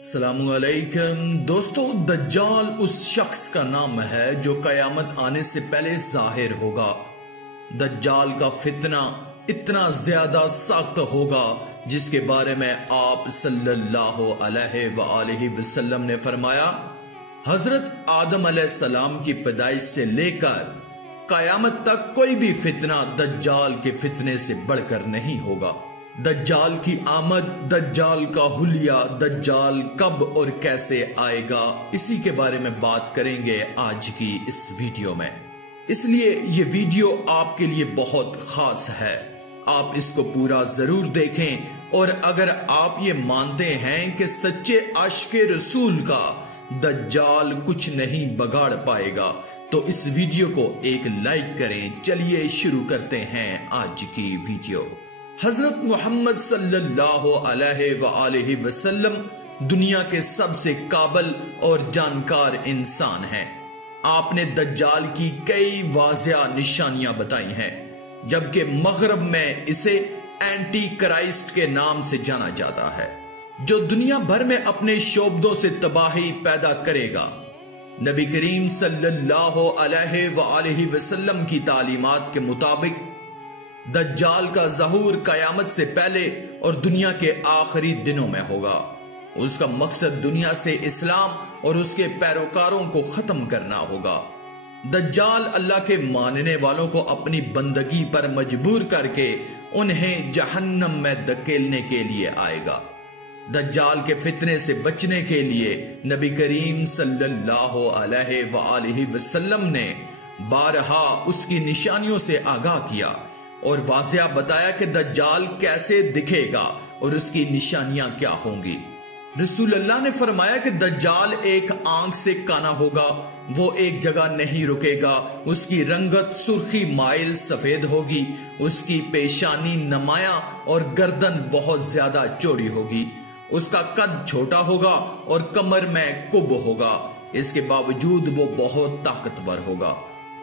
अस्सलामुअलैकुम दोस्तों, दज्जाल उस शख्स का नाम है जो कयामत आने से पहले जाहिर होगा। दज्जाल का फितना इतना ज्यादा सख्त होगा जिसके बारे में आप सल्लल्लाहु अलैहि वसल्लम ने फरमाया, हजरत आदम अलैहिस्सलाम की पैदाइश से लेकर कयामत तक कोई भी फितना दज्जाल के फितने से बढ़कर नहीं होगा। दज्जाल की आमद, दज्जाल का हुलिया, दज्जाल कब और कैसे आएगा, इसी के बारे में बात करेंगे आज की इस वीडियो में। इसलिए ये वीडियो आपके लिए बहुत खास है, आप इसको पूरा जरूर देखें। और अगर आप ये मानते हैं कि सच्चे आशिक़े रसूल का दज्जाल कुछ नहीं बगाड़ पाएगा तो इस वीडियो को एक लाइक करें। चलिए शुरू करते हैं आज की वीडियो। हजरत मोहम्मद सल्लल्लाहु अलैहि वसल्लम दुनिया के सबसे काबिल और जानकार इंसान हैं। आपने दज्जाल की कई वाज़िया निशानियां बताई हैं, जबकि मगरब में इसे एंटी क्राइस्ट के नाम से जाना जाता है, जो दुनिया भर में अपने शोबदों से तबाही पैदा करेगा। नबी करीम सल्लल्लाहु अलैहि वसल्लम की तालीमात के मुताबिक दज्जाल का ज़हूर कयामत से पहले और दुनिया के आखिरी दिनों में होगा। उसका मकसद दुनिया से इस्लाम और उसके पैरोकारों को खत्म करना होगा। दज्जाल अल्लाह के मानने वालों को अपनी बंदगी पर मजबूर करके उन्हें जहन्नम में धकेलने के लिए आएगा। दज्जाल के फितने से बचने के लिए नबी करीम सल्लल्लाहु अलैहि वसल्लम ने बारहा उसकी निशानियों से आगाह किया और वाज़िया बताया कि दज्जाल कैसे दिखेगा और उसकी निशानियां क्या होंगी। रसूलुल्लाह ने फरमाया कि दज्जाल एक आंख से काना होगा, वो एक जगह नहीं रुकेगा, उसकी रंगत सुर्खी माइल सफेद होगी, उसकी पेशानी नमाया और गर्दन बहुत ज्यादा चौड़ी होगी, उसका कद छोटा होगा और कमर में कुब होगा। इसके बावजूद वो बहुत ताकतवर होगा,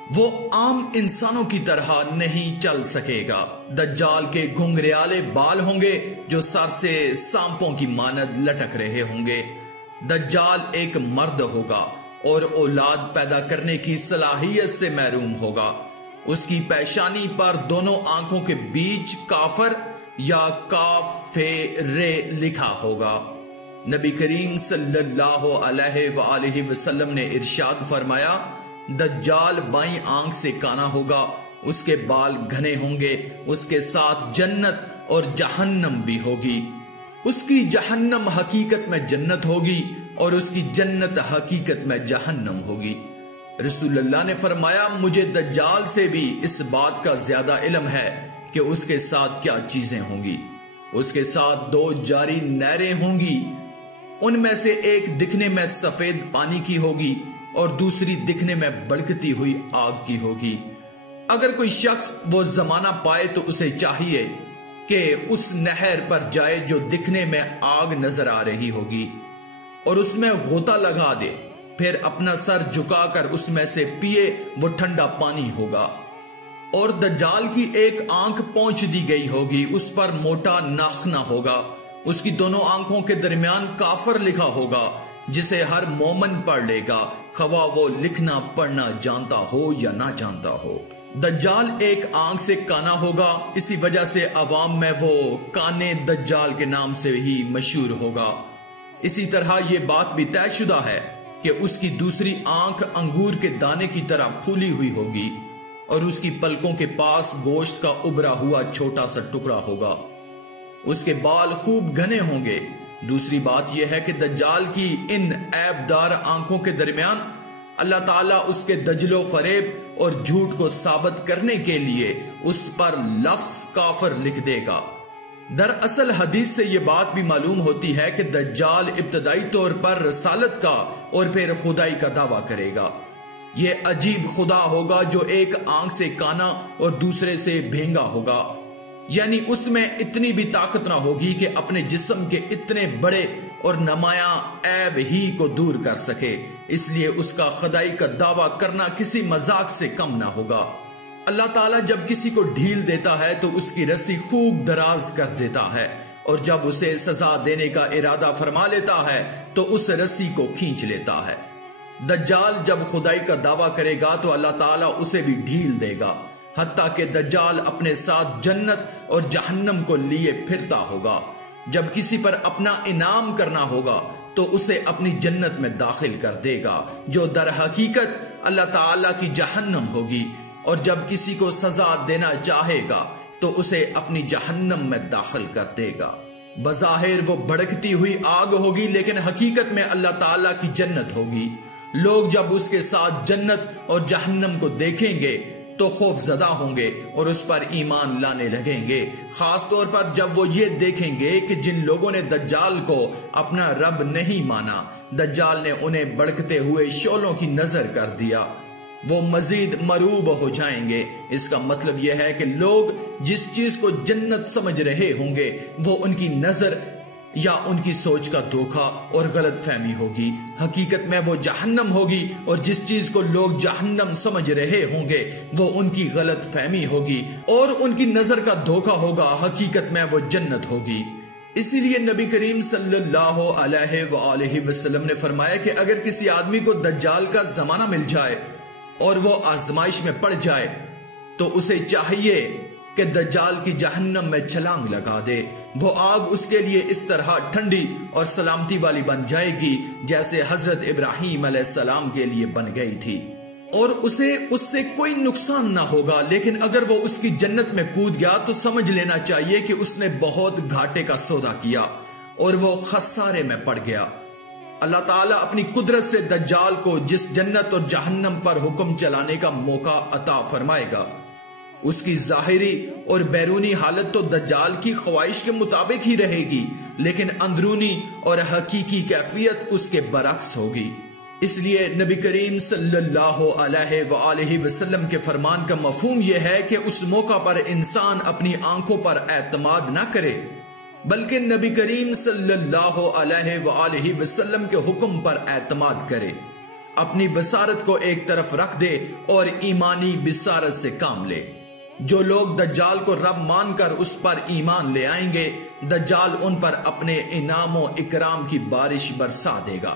वो आम इंसानों की तरह नहीं चल सकेगा। दज्जाल के घुंघराले बाल होंगे जो सर से सांपों की मानद लटक रहे होंगे। दज्जाल एक मर्द होगा और औलाद पैदा करने की सलाहियत से महरूम होगा। उसकी पेशानी पर दोनों आंखों के बीच काफर या काफेरे लिखा होगा। नबी करीम सल्लल्लाहु अलैहि वसल्लम ने इरशाद फरमाया, दज्जाल बाईं आंख से काना होगा, उसके बाल घने होंगे, उसके साथ जन्नत और जहन्नम भी होगी। उसकी जहन्नम हकीकत में जन्नत होगी और उसकी जन्नत हकीकत में जहन्नम होगी। रसूलुल्लाह ने फरमाया, मुझे दज्जाल से भी इस बात का ज्यादा इल्म है कि उसके साथ क्या चीजें होंगी। उसके साथ दो जारी नहरें होंगी, उनमें से एक दिखने में सफेद पानी की होगी और दूसरी दिखने में भड़कती हुई आग की होगी। अगर कोई शख्स वो जमाना पाए तो उसे चाहिए कि उस नहर पर जाए जो दिखने में आग नजर आ रही होगी और उसमें गोता लगा दे, फिर अपना सर झुकाकर उसमें से पिए, वो ठंडा पानी होगा। और दज्जाल की एक आंख पोंछ दी गई होगी, उस पर मोटा नाखना होगा, उसकी दोनों आंखों के दरमियान काफर लिखा होगा जिसे हर मोमन पढ़ लेगा, खवा वो लिखना पढ़ना जानता हो या ना जानता हो। दज्जाल एक आंख से काना होगा, इसी वजह से अवाम में वो काने दज्जाल के नाम से ही मशहूर होगा। इसी तरह ये बात भी तयशुदा है कि उसकी दूसरी आंख अंगूर के दाने की तरह फूली हुई होगी और उसकी पलकों के पास गोश्त का उभरा हुआ छोटा सा टुकड़ा होगा। उसके बाल खूब घने होंगे। दूसरी बात यह है कि दज्जाल की इन ऐबदार आंखों के दरमियान अल्लाह ताला उसके दजलो फरेब और झूठ को साबित करने के लिए उस पर लफ्ज काफर लिख देगा। दरअसल हदीस से यह बात भी मालूम होती है कि दज्जाल इब्तदाई तौर पर रसालत का और फिर खुदाई का दावा करेगा। यह अजीब खुदा होगा जो एक आंख से काना और दूसरे से भेंगा होगा, यानी उसमें इतनी भी ताकत ना होगी कि अपने जिस्म के इतने बड़े और नमाया ऐब ही को दूर कर सके। इसलिए उसका खुदाई का दावा करना किसी मजाक से कम ना होगा। अल्लाह ताला जब किसी को ढील देता है तो उसकी रस्सी खूब दराज कर देता है और जब उसे सजा देने का इरादा फरमा लेता है तो उस रस्सी को खींच लेता है। दज्जाल जब खुदाई का दावा करेगा तो अल्लाह ताला उसे भी ढील देगा, हत्ता कि दज्जाल अपने साथ जन्नत और जहन्नम को लिए फिरता होगा। जब किसी पर अपना इनाम करना होगा तो उसे अपनी जन्नत में दाखिल कर देगा, जो दर हकीकत अल्लाह ताला की जहन्नम होगी, और जब किसी को सजा देना चाहेगा तो उसे अपनी जहन्नम में दाखिल कर देगा। बज़ाहिर वो भड़कती हुई आग होगी, लेकिन हकीकत में अल्लाह ताला की जन्नत होगी। लोग जब उसके साथ जन्नत और जहन्नम को देखेंगे तो खौफजदा होंगे और उस पर ईमान लाने लगेंगे, खास तौर पर जब वो ये देखेंगे कि जिन लोगों ने दज्जाल को अपना रब नहीं माना, दज्जाल ने उन्हें भड़कते हुए शोलों की नजर कर दिया, वो मजीद मरूब हो जाएंगे। इसका मतलब यह है कि लोग जिस चीज को जन्नत समझ रहे होंगे वो उनकी नजर या उनकी सोच का धोखा और गलत फहमी होगी। हकीकत में वो जहन्नम होगी, और जिस चीज को लोग जहन्नम समझ रहे होंगे वो उनकी गलत फहमी होगी और उनकी नजर का धोखा होगा। हकीकत में वो जन्नत होगी। इसीलिए नबी करीम सल्लल्लाहु अलैहि वसल्लम ने फरमाया कि अगर किसी आदमी को दज्जाल का जमाना मिल जाए और वो आजमाइश में पड़ जाए तो उसे चाहिए कि दज्जाल की जहन्नम में छलांग लगा दे। वो आग उसके लिए इस तरह ठंडी और सलामती वाली बन जाएगी जैसे हजरत इब्राहीम अलैहिस्सलाम के लिए बन गई थी, और उसे उससे कोई नुकसान ना होगा। लेकिन अगर वो उसकी जन्नत में कूद गया तो समझ लेना चाहिए कि उसने बहुत घाटे का सौदा किया और वो खसारे में पड़ गया। अल्लाह ताला अपनी कुदरत से दज्जाल को जिस जन्नत और जहन्नम पर हुक्म चलाने का मौका अता फरमाएगा, उसकी जाहिरी और बैरूनी हालत तो दज्जाल की ख्वाहिश के मुताबिक ही रहेगी, लेकिन अंदरूनी और हकीकी कैफियत उसके बरक्स होगी। इसलिए नबी करीम सल्लल्लाहु अलैहि वसल्लम के फरमान का मफहूम यह है कि उस मौका पर इंसान अपनी आंखों पर एतमाद ना करे, बल्कि नबी करीम सल्लल्लाहु अलैहि वसल्लम के हुक्म पर एतमाद करे, अपनी बसारत को एक तरफ रख दे और ईमानी बिसारत से काम ले। जो लोग दज्जाल को रब मानकर उस पर ईमान ले आएंगे, दज्जाल उन पर अपने इनामों इकराम की बारिश बरसा देगा।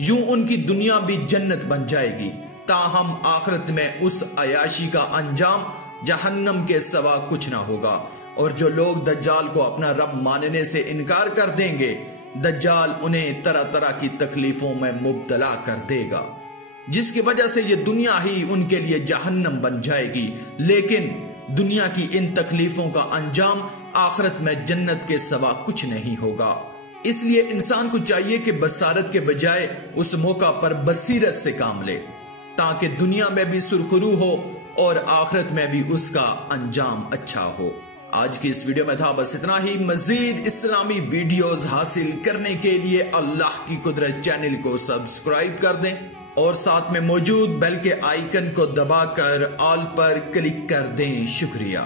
यूं उनकी दुनिया भी जन्नत बन जाएगी, ताहम आखिरत में उस अयाशी का अंजाम जहन्नम के सिवा कुछ ना होगा। और जो लोग दज्जाल को अपना रब मानने से इनकार कर देंगे, दज्जाल उन्हें तरह तरह की तकलीफों में मुब्तला कर देगा, जिसकी वजह से ये दुनिया ही उनके लिए जहन्नम बन जाएगी। लेकिन दुनिया की इन तकलीफों का अंजाम आखिरत में जन्नत के सिवा कुछ नहीं होगा। इसलिए इंसान को चाहिए कि बसारत के बजाय उस मौका पर बसीरत से काम ले, ताकि दुनिया में भी सुरखरू हो और आखिरत में भी उसका अंजाम अच्छा हो। आज की इस वीडियो में था बस इतना ही। मजीद इस्लामी वीडियोस हासिल करने के लिए अल्लाह की कुदरत चैनल को सब्सक्राइब कर दें और साथ में मौजूद बेल के आइकन को दबाकर ऑल पर क्लिक कर दें। शुक्रिया।